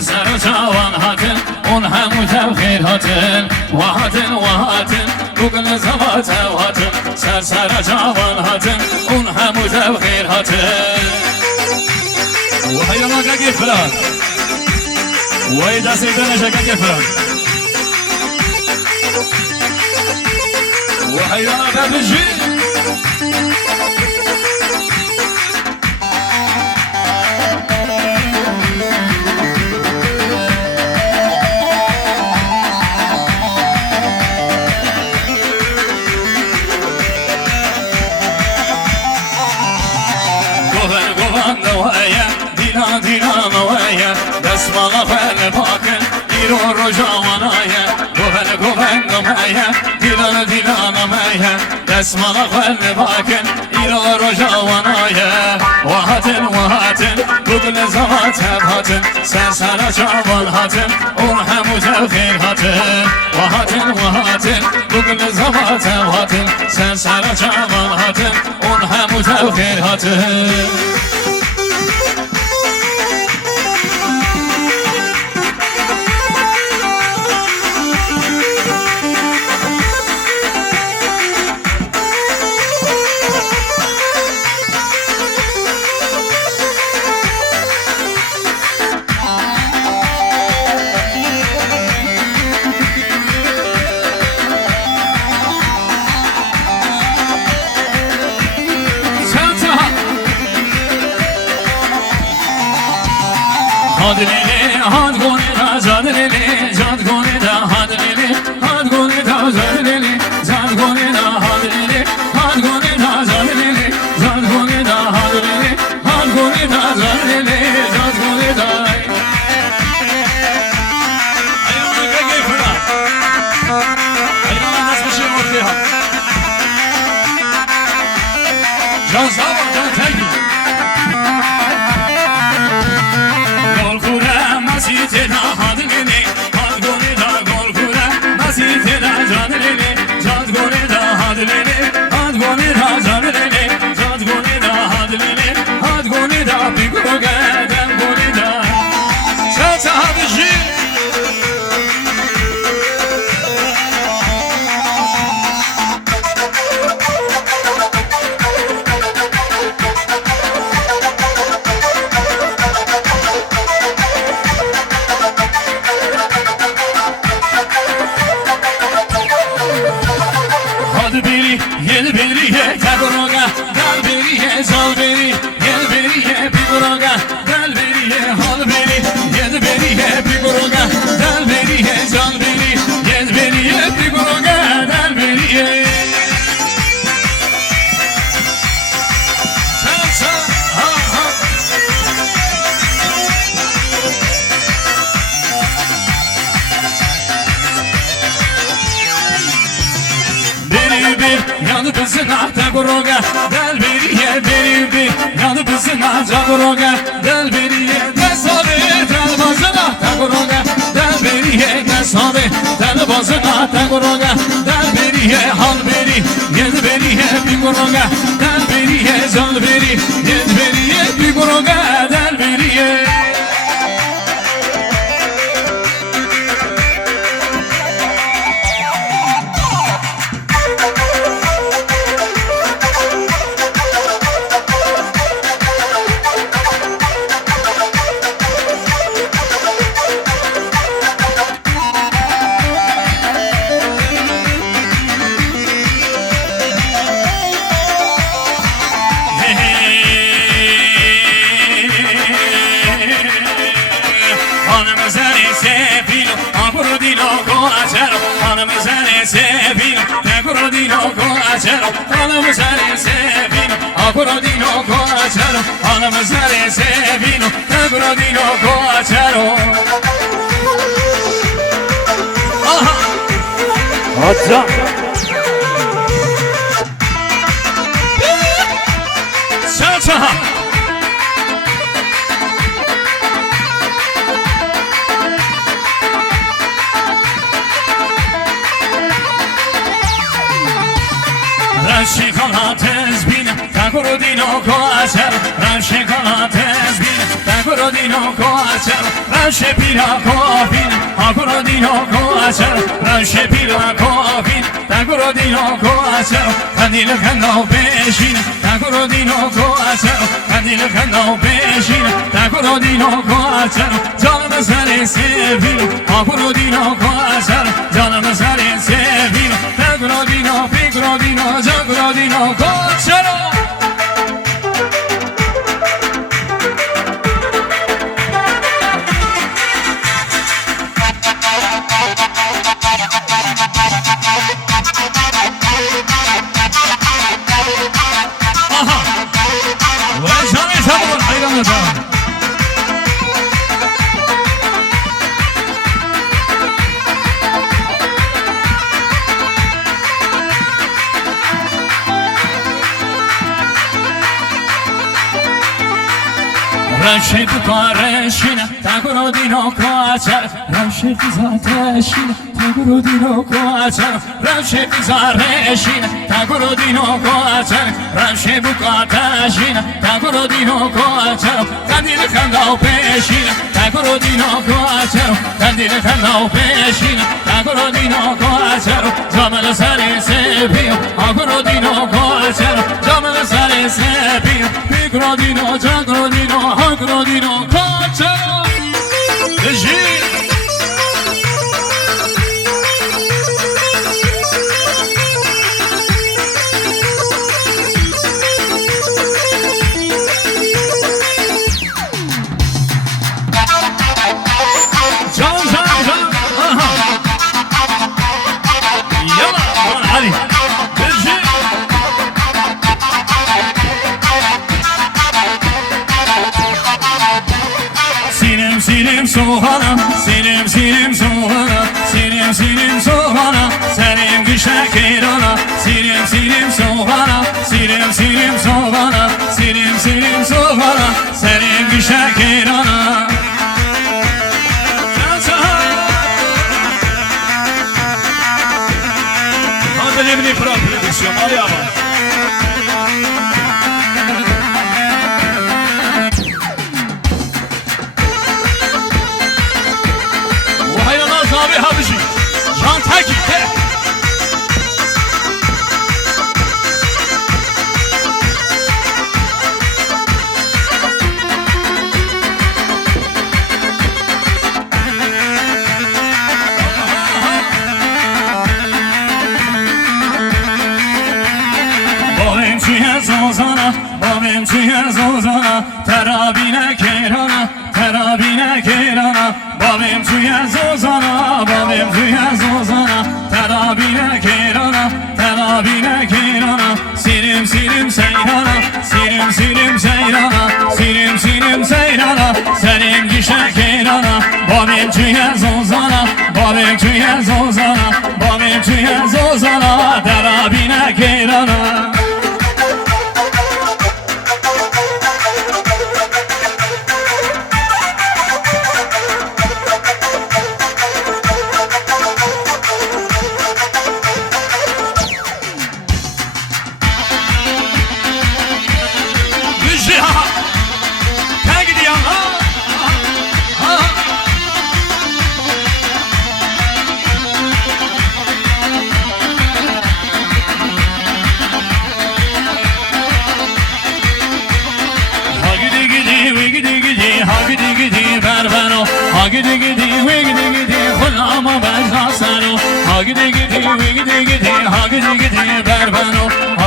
سر جوان هاتن اون همو تبخیر هاتن وهاتن گوگل زبات هاتن سر جوان هاتن اون همو تبخیر هاتن وهي ما قاقي فلان وهي داسي دنشا قاقي فلان وهي ما تبجي دینا مویا دست بالا فل پاکن ایرو رو جوانایا گوهن مویا دینا مویا دست بالا فل پاکن ایرو رو جوانایا وهاتن گوگل زبات هاتن سر جوان هاتن اون همو تبخیر هاتن وهاتن گوگل زبات هاتن سر جوان هاتن اون همو تبخیر هاتن هاد گونه دا زاد لیلی زاد گونه دا هاد لیلی هاد گونه دا زاد لیلی زاد گونه دا هاد لیلی هاد گونه دا زاد لیلی زاد گونه دا هاد لیلی هاد گونه دا زاد لیلی زاد گونه دا ایوان گگی فلا ایوان ناس بشی مرتیها جان زابا جان تگی تدا هاد لیلی هاد گونه دا گل کوره نسی تدا جان لیلی جاد گونه دا هاد لیلی هاد گونه دا جان لیلی جاد گونه دا هاد لیلی هاد گونه دا بیگو گردن گونه دا شات هادشی Yel beriye tagoraga dal beriye zal beri yel beriye pigoraga dal beriye hal beri yel beriye pigoraga dal beriye zal beri yel beriye pigoraga dal beriye sa ha ha yanı bizina tagoraga dal beriye beri yanı bizina tagoraga dal beriye desabe dal bazına tagoraga dal beriye desabe dal bazına tagoraga dal beriye hal beri yed beriye pigoraga dal beriye zal beri yed beriye pigoraga dal beriye Hanım seni sevin, Agrodino coacero. Hanım seni sevin, Agrodino coacero. Hanım seni sevin, Agrodino coacero. Aha. Hatta. Salsa. Raşi kanat ezbine تگرودینو کوچر رمش کلات ازبین تگرودینو کوچر رمش پیرا کوفین تگرودینو کوچر رمش پیرا کوفین تگرودینو کوچر قندیل خنداو بشین تگرودینو کوچر قندیل خنداو بشین تگرودینو کوچر جانم سر سفین تگرودینو کوچر جانم سر سفین تگرودینو پیگرودینو جگرودینو کوچر رمشه بکارشین تگرودینو کوچر رمشه بیزاتشین تگرودینو کوچر رمشه بیزارشین تگرودینو کوچر رمشه بکاتشین تگرودینو کوچر قندیل خنداو پیشین تگرودینو کوچر قندیل خنداو پیشین تگرودینو کوچر جامل سر سپیم تگرودینو کوچر جامل سر سپیم پیگرودینو جگرودینو Grodino koçer Rejim Can Aha Yalla hadi Rejim Sinim soğana, sinim soğana, sinim soğana, senin güçle kirana, sinim soğana, sinim soğana, sinim soğana, senin güçle kirana. Hadi ne bileyim prodüksiyon, hadi ama. Abi Habici, Can Taki, Babem çiğe zozana, babem çiğe zozana, terabine kerana, terabine kerana. Babem çiğe zozana, babem çiğe zozana, terabine kerana, terabine kerana. Sirim seyrana, sirim seyrana, sirim seyrana, senin gişe kerana. Babem çiğe zozana, babem çiğe zozana, babem çiğe zozana, terabine kerana. Gidi gidi we gidi khulama bazasano gidi gidi we gidi gidi berbano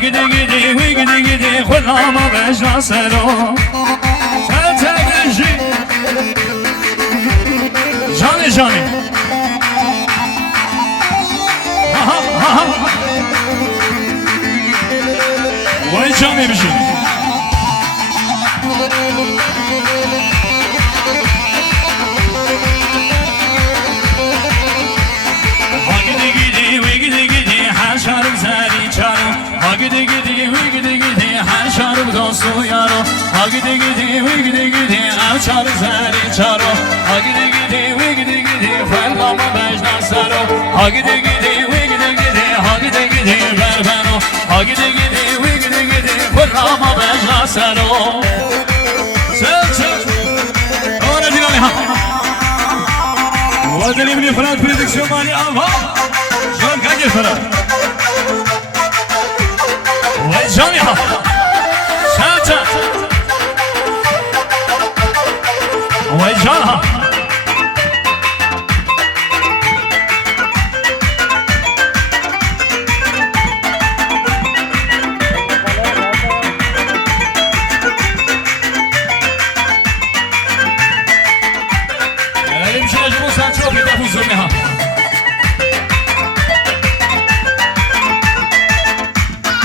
gidi gidi we gidi khulama bazasano Santagishi Johnny Vay Johnny bishi Gidi gidi we gidi her şarım dostu yaro gidi gidi we gidi her şarım zari çaro gidi gidi we gidi fellama bejna saro gidi gidi we gidi gidi berbeno gidi gidi we gidi fellama سلام سلام آره دیرانی ها و دلی منی فراد پردکشن مانی آوا جان کاجی فراد و جانی ها سلام و جان ها